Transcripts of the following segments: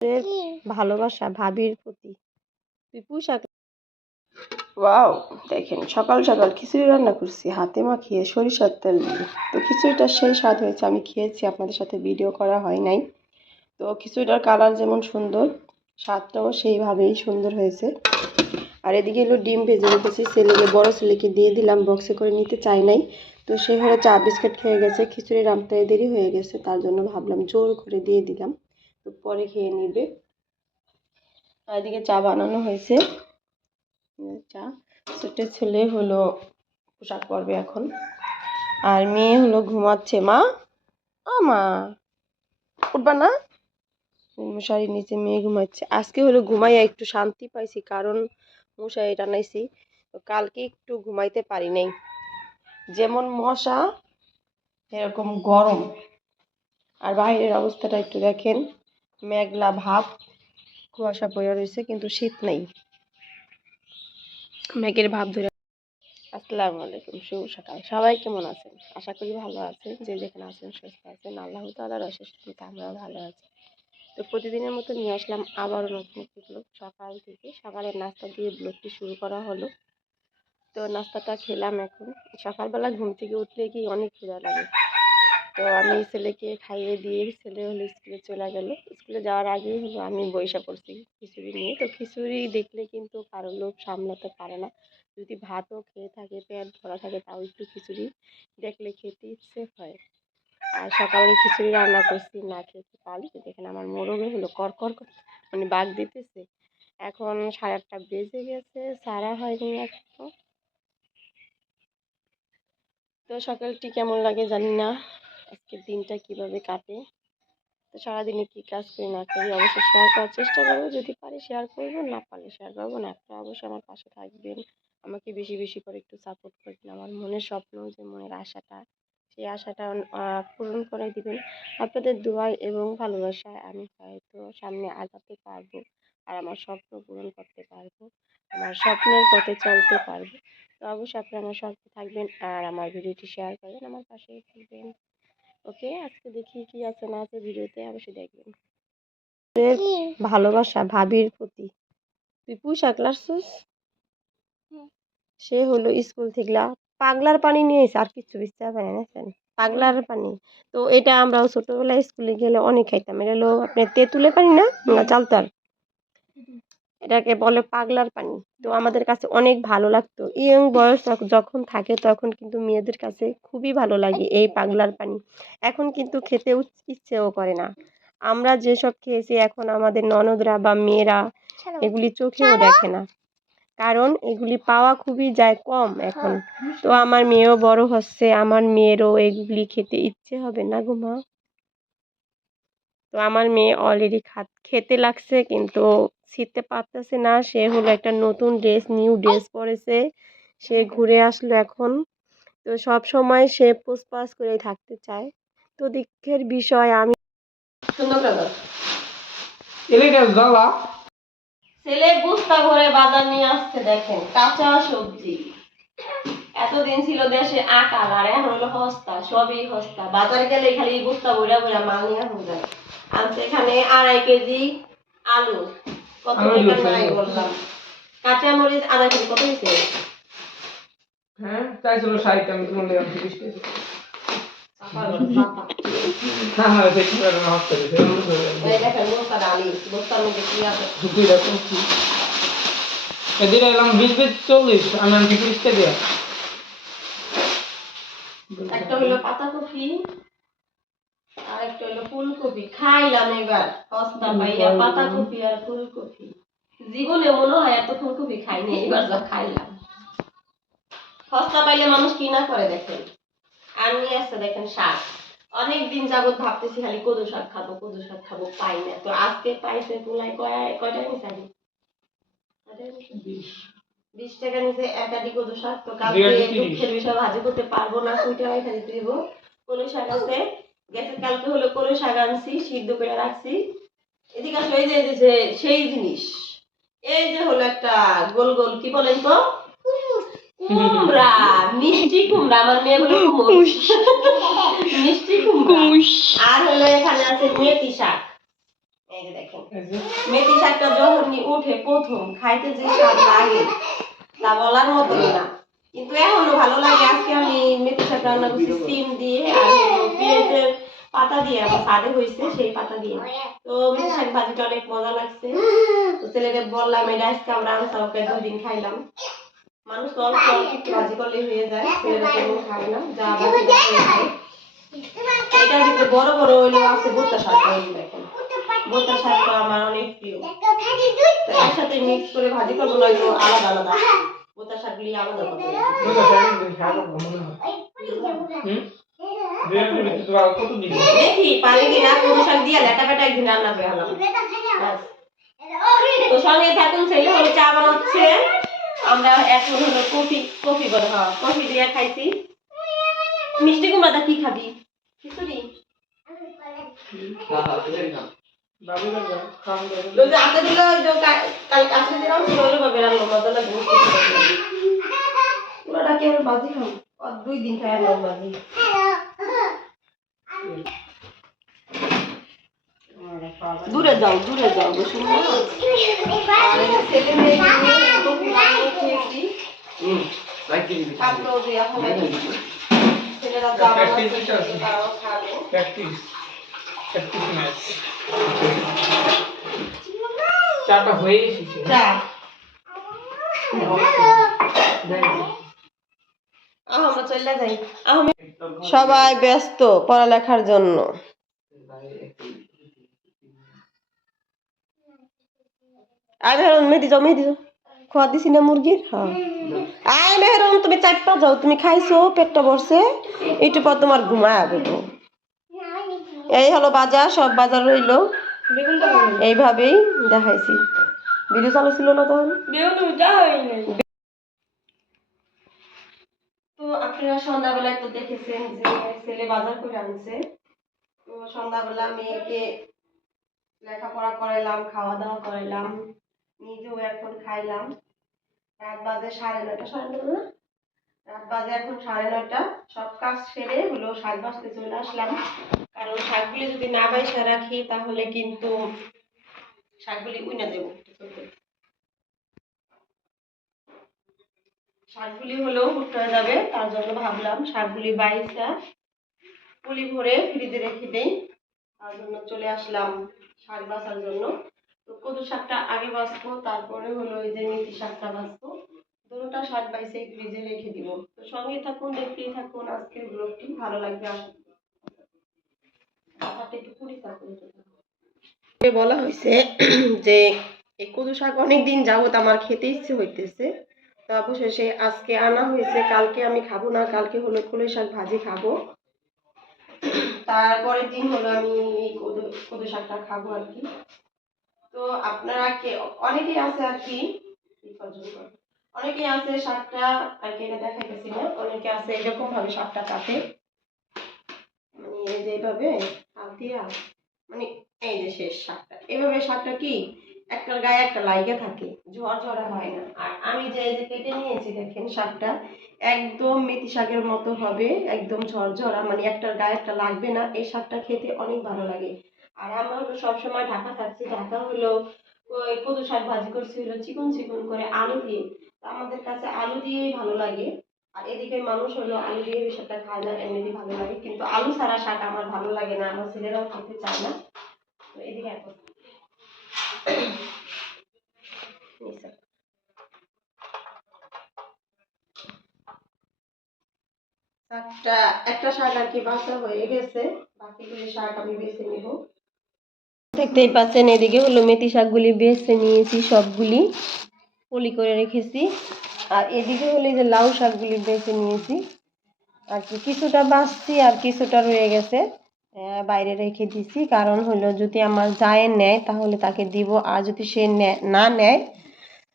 এর ভালোবাসা ভাবির প্রতি। পিপু ওয়াও, দেখেন সকাল সকাল খিচুড়ি রান্না করছি, হাতে মাখিয়ে সরিষার তেল দিয়ে। তো খিচুড়িটা সেই স্বাদ হয়েছে, আমি খেয়েছি, আপনাদের সাথে ভিডিও করা হয় নাই। তো খিচুড়িটার কালার যেমন সুন্দর, স্বাদটাও সেইভাবেই সুন্দর হয়েছে। আর এদিকে হলো ডিম ভেজে রেখেছি, ছেলেকে, বড় ছেলেকে দিয়ে দিলাম বক্সে করে নিতে চাই নাই। তো সে হলো চা বিস্কিট খেয়ে গেছে, খিচুড়ি রান্নাটা দেরি হয়ে গেছে, তার জন্য ভাবলাম জোর করে দিয়ে দিলাম। পরে খেয়ে নিবে। আর এদিকে চা বানানো হয়েছে। চা। ছোট ছেলে হলো পোশাক পরবে এখন। আর মেয়ে হলো ঘুমাচ্ছে। মা? ও মা। উঠবা না? মশারির নিচে মেয়ে ঘুমাচ্ছে। আজকে হলো ঘুমাইয়া একটু শান্তি পাইছি, কারণ মশারি টানাইছি। কালকে একটু ঘুমাইতে পারি নাই। যেমন মশা এরকম গরম। আর বাইরের অবস্থাটা একটু দেখেন। মেঘলা ভাব কুয়াশা পড়ে রয়েছে, কিন্তু শীত নেই। মেঘের ভাব ধরে আসসালামু আলাইকুম, শুভ সকাল। সবাই কেমন আছেন? আশা করি ভালো আছেন, যে যেখানে আছেন সুস্থ আছেন। আল্লাহ তাআলার অশেষ আমরাও ভালো আছি। তো প্রতিদিনের মতো নিয়ে আসলাম আবারও নতুন একটি ব্লগ সকাল থেকে সকালের নাস্তা দিয়ে ব্লগটি শুরু করা হলো। তো নাস্তাটা খেলাম এখন। সকালবেলা ঘুম থেকে উঠলে কি অনেক ক্ষুধা লাগে? তো আমি ছেলেকে খাইয়ে দিয়ে ছেলে হলো স্কুলে চলে গেল। স্কুলে যাওয়ার আগেই হলো আমি বইসা পড়ছি খিচুড়ি নিয়ে। তো খিচুড়ি দেখলে কিন্তু কারও লোক সামলাতে পারে না। যদি ভাতও খেয়ে থাকে, পেট ভরা থাকে, তাও একটু খিচুড়ি দেখলে খেতে ইচ্ছে হয়। আর সকালে খিচুড়ি রান্না করছি, না খেতে পারি দেখেন আমার মোরগে হলো কর কর কর মানে বাঘ দিতেছে। এখন সাড়ে আটটা বেজে গেছে, সারা হয়নি এখনও। তো সকালটি কেমন লাগে জানি না। আজকের দিনটা কীভাবে কাটে? তো সারাদিনে কী কাজ করি না করি অবশ্যই শেয়ার করার চেষ্টা করব। যদি পারি শেয়ার করব, না পারলে শেয়ার করব না। একটা অবশ্যই আমার পাশে থাকবেন। আমাকে বেশি বেশি করে একটু সাপোর্ট করবেন। আমার মনের স্বপ্ন, যে মনের আশাটা, সেই আশাটা পূরণ করে দিবেন। আপনাদের দোয়ায় এবং ভালোবাসায় আমি হয়তো সামনে আগাতে পারব আর আমার স্বপ্ন পূরণ করতে পারব, আমার স্বপ্নের পথে চলতে পারব। তো অবশ্যই আপনি আমার সাথে থাকবেন আর আমার ভিডিওটি শেয়ার করবেন, আমার পাশেই থাকবেন। ওকে আজকে দেখি কি আছে না আছে ভিডিওতে অবশ্যই দেখবেন এর ভালোবাসা ভাবির প্রতি। পিপু শাক লাসুস সে হলো স্কুল থেকে পাগলার পানি নিয়ে এসে আর কিছু বুঝতে পারে না পাগলার পানি। তো এটা আমরাও ছোটবেলায় স্কুলে গেলে অনেক খাইতাম। এটা হলো আপনার তেঁতুলের পানি না? না চালতার? এটাকে বলে পাগলার পানি। তো আমাদের কাছে অনেক ভালো লাগতো। ইয়ং বয়স যখন থাকে তখন কিন্তু মেয়েদের কাছে খুবই ভালো লাগে এই পাগলার পানি। এখন কিন্তু খেতে ইচ্ছেও করে না। আমরা যেসব খেয়েছি এখন আমাদের ননদরা বা মেয়েরা এগুলি চোখেও দেখে না। কারণ এগুলি পাওয়া খুবই যায় কম এখন। তো আমার মেয়েও বড় হচ্ছে আমার মেয়েরও এগুলি খেতে ইচ্ছে হবে না গো মা। তো আমার মেয়ে অলরেডি খেতে লাগছে কিন্তু ছিঁড়তে পারতেছে না। সে হলো একটা নতুন ড্রেস নিউ ড্রেস পরেছে। সে ঘুরে আসলো এখন। তো সব সময় সে পোসপাস করে থাকতে চায়। তো দুঃখের বিষয় আমি ছেলে গুস্তা ভরে বাজার নিয়ে আসছে দেখেন। কাঁচা সবজি। এতদিন ছিল দেশে আকাল আর এখন হলো হস্তা সবই হস্তা। বাজারে গেলে খালি গুস্তা ভরে ভরে মাল নিয়ে আসা যায়। আনছে এখানে আড়াই কেজি আলু। কত আলু টাকা দিয়েছে, নাই বললাম। কাঁচা মরিচ আধা কেজি কত হয়েছে হ্যাঁ চাইছিল ষাট আমি তোমার তিরিশ। হ্যাঁ। চল্লিশ আমি আনছি একটা হলো পাতাকপি আর একটা হলো ফুলকপি খাইলাম এবার। সস্তা পাইয়া পাতাকপি আর ফুলকপি। জীবনে মনে হয় এত ফুলকপি খাইনি এবার যা খাইলাম। সস্তা পাইলে মানুষ কি না করে দেখেন? আর নিয়ে আসছে দেখেন শাক। অনেক দিন যাবত ভাবতেছি খালি কদু শাক খাব কদু শাক খাব পাই না। তো আজকে পাইছে তুলাই কয় কয়টা নিছে? বিশ। টাকা নিচে একাডি কদু শাক। তো কালকে। দুঃখের বিষয় ভাজি করতে পারব না কুইটা এখানে দিব কলই শাক আছে। গেছে কালকে হলো কলই শাক আনছি সিদ্ধ করে রাখছি। এদিকে আসলে এই যে যে সেই জিনিস। এই যে হলো একটা গোল গোল কি বলেন তো? কুমড়া মিষ্টি কুমড়া আমার মেয়ে মিষ্টি কুমড়া। আর হলো এখানে আছে মেথি শাক। এই যে দেখেন। মেথি শাকটা যখনই উঠে প্রথম খাইতে যে স্বাদ লাগে তা বলার মতো না। কিন্তু এখনও ভালো লাগে। আজকে আমি মেথি শাক রান্না করছি, সিম দিয়ে আর পেঁয়াজের পাতা দিয়ে, আমার সাদে হয়েছে সেই পাতা দিয়ে। তো মেথি শাক ভাজিটা অনেক মজা লাগছে। তো ছেলেদের বললাম, এটা আজকে আমরা আনসার ওকে দুদিন খাইলাম। মানুষ তো অল্প একটু ভাজি করলে হয়ে যায়, ছেলেরা তেমন খায় না, যা খায়। এটার ভিতরে বড় বড় হইল আছে বোতা শাক দেখেন। বোতা শাকটা আমার অনেক প্রিয়। তো একসাথে মিক্স করে ভাজি করব, নয়তো আলাদা আলাদা। আলাদা হয় হুম? বিরিয়ানির ভিতরে তো আর কত দিবি দেখি পারি কিনা কোনো শাক দিয়ে লেটা পেটা একদিন রান্না করে হলাম ব্যাস। তো সঙ্গে থাকুন ছেলে হলো চা বানাচ্ছে। আমরা এখন হলো কফি কফি বলে হ্যাঁ কফি দিয়ে খাইছি। মিষ্টি কুমড়াটা কি খাবি? খিচুড়ি? দুই দিন বাজি। দূরে যাও দূরে যাও বসুন ছেলে মেয়ে ছেলেরা খাবে। চাটা হয়ে এসেছে। চা দেখ আহ, আমরা চলে যাই। সবাই ব্যস্ত পড়ালেখার জন্য। আয় মেহরুন মেহেদি যাও মেহেদি যাও খোয়া দিছি না মুরগির? হ্যাঁ। আয় মেহরুন তুমি চারটা যাও তুমি খাইছো পেটটা ভরছে। একটু পর তোমার ঘুমায় আগে এই হলো বাজার, সব বাজার রইল। এইভাবেই দেখাইছি। ভিডিও চালু ছিল না তখন? তো আপনারা সন্ধ্যাবেলায় তো দেখেছেন যে ছেলে বাজার করে আনছে। তো সন্ধ্যাবেলা মেয়েকে লেখাপড়া করাইলাম খাওয়া দাওয়া করাইলাম, নিজেও এখন খাইলাম। রাত বাজে সাড়ে নয়টা সাড়ে নয়টা না? রাত বাজে এখন সাড়ে নয়টা। সব কাজ সেরে হলো শাক বাঁচতে চলে আসলাম। কারণ শাকগুলি যদি না বাইসা রাখি, তাহলে কিন্তু শাকগুলি উইনা দেবো। শাকগুলি হলেও হুট হয়ে যাবে, তার জন্য ভাবলাম শাকগুলি বাইসা, পুলি ভরে ফ্রিজে রেখে দেই। তার জন্য চলে আসলাম শাক বাঁচার জন্য। তো কদু শাকটা আগে বাঁচবো তারপরে হলো ওই যে মেথি শাকটা বাছবো দুটোটা শাক বাইসে ফ্রিজে রেখে দিব। তো সঙ্গে থাকুন, দেখতেই থাকুন, আজকের ব্লগটি ভালো লাগবে আশা বলা হয়েছে যে এই কদু শাক অনেক দিন যাবত আমার খেতে ইচ্ছে হইতেছে। তো অবশেষে আজকে আনা হয়েছে, কালকে আমি খাব না, কালকে হলো কলই শাক ভাজি খাব। তারপরের দিন হলো আমি এই কদু কদু শাকটা খাব আর কি। তো আপনারা কে, অনেকেই আছে আর কি। অনেকেই আছে শাকটা আর কি এটা দেখাইতেছি না অনেকে আছে এরকম ভাবে শাকটা কাটে। মানে এই যে এইভাবে হাত দিয়া মানে এই যে শেষ শাকটা এভাবে শাকটা কি একটার গায়ে একটা লাইগা থাকে, ঝড় ঝরা হয় না। আর আমি যে এই যে কেটে নিয়েছি, দেখেন শাকটা একদম মেথি শাকের মতো হবে, একদম ঝরঝরা মানে একটার গায়ে একটা লাগবে না। এই শাকটা খেতে অনেক ভালো লাগে। আর আমরা হলো সবসময় ঢাকা থাকছি, ঢাকা হলো ওই কদু শাক ভাজি করছি, হলো চিকন চিকন করে আলু দিয়ে। আমাদের কাছে আলু দিয়েই ভালো লাগে। আর এদিকে মানুষ হলো আলু দিয়ে শাকটা খায় না, এমনিতেই ভালো লাগে। কিন্তু আলু ছাড়া শাক আমার ভালো লাগে না, আমার ছেলেরাও খেতে চায় না। তো এদিকে এখন। শাকটা, একটা শাক আর কি বাছা হয়ে গেছে। বাকিগুলি শাক আমি বেছে নিব। দেখতেই পাচ্ছেন, এদিকে হলো মেথি শাকগুলি বেছে নিয়েছি সবগুলি। পলি করে রেখেছি। আর এদিকে হলো যে লাউ শাকগুলি বেছে নিয়েছি। আর কি, কিছুটা বাঁচছি আর কিছুটা রয়ে গেছে বাইরে রেখে দিছি। কারণ হলো যদি আমার যায় নেয়, তাহলে তাকে দিব। আর যদি সে নে- নেয়,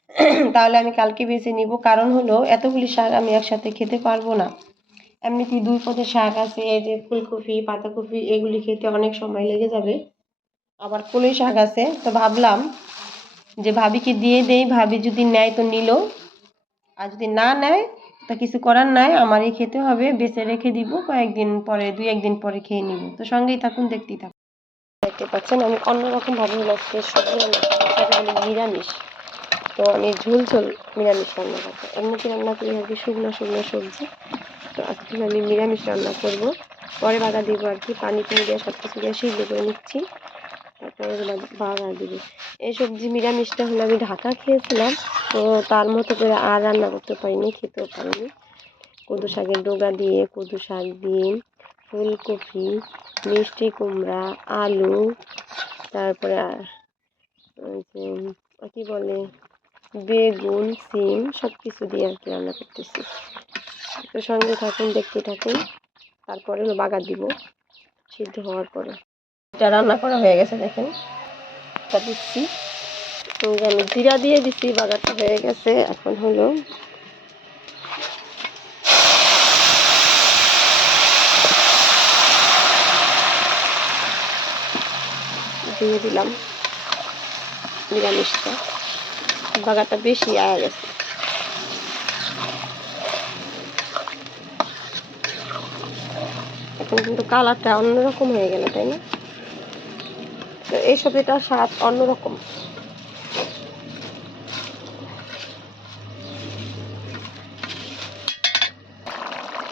তাহলে আমি কালকে বেছে নিব। কারণ হলো এতগুলি শাক আমি একসাথে খেতে পারব না। এমনিতেই দুই পদের শাক আছে, এই যে ফুলকপি, পাতাকপি, এগুলি খেতে অনেক সময় লেগে যাবে। আবার কলই শাক আছে, তো ভাবলাম যে ভাবিকে দিয়ে দেই, ভাবি যদি নেয় তো নিল। আর যদি না নেয়, তা কিছু করার নাই, আমারই খেতে হবে, বেঁচে রেখে দিব, কয়েকদিন পরে, দুই একদিন পরে খেয়ে নিব। তো সঙ্গেই থাকুন, দেখতেই থাকুন। দেখতে পাচ্ছেন, আমি অন্যরকমভাবে হলো আজকে সবজি নিরামিষ। তো আমি ঝোল ঝোল নিরামিষ রান্না করব এমনিতে রান্না করি আর কি শুকনো শুকনো সবজি। তো আজকে আমি নিরামিষ রান্না করব। পরে বাগা দিব আর কি, পানি টানি দিয়ে সব কিছু দিয়ে সিদ্ধ করে নিচ্ছি। তারপরে হলো বাগা দিব এই সবজি নিরামিষটা হলো আমি ঢাকা খেয়েছিলাম, তো তার মতো করে আর রান্না করতে পারিনি, খেতেও পারিনি। কদু শাকের ডোগা দিয়ে, কদু শাক দিয়ে, ফুলকপি, মিষ্টি কুমড়া, আলু, তারপরে আর কি বলে, বেগুন, সিম সব কিছু দিয়ে আর কি রান্না করতেছি। তো সঙ্গে থাকুন, দেখতে থাকুন, তারপরে বাগার দিব, সিদ্ধ হওয়ার পরে। এটা রান্না করা হয়ে গেছে, দেখেন। এটা দিচ্ছি। আমি জিরা দিয়ে দিচ্ছি বাগারটা হয়ে গেছে, এখন হলো দিয়ে দিলাম নিরামিষটা। বাগারটা বেশি আয়া গেছে। এখন কিন্তু কালারটা অন্যরকম হয়ে গেল, তাই না? তো এই সবজিটার স্বাদ অন্যরকম।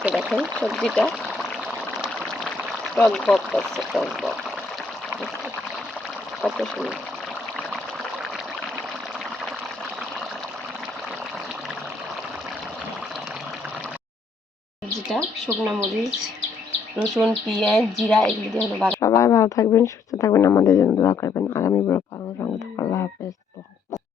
দেখেন সবজিটা টক বক করছে টক বক। কত সুন্দর। সবজিটা শুকনা মরিচ, রসুন, পেঁয়াজ, জিরা, এগুলো দিয়ে হলো। সবাই ভালো থাকবেন সুস্থ থাকবেন আমাদের জন্য দোয়া করবেন। আগামী বড়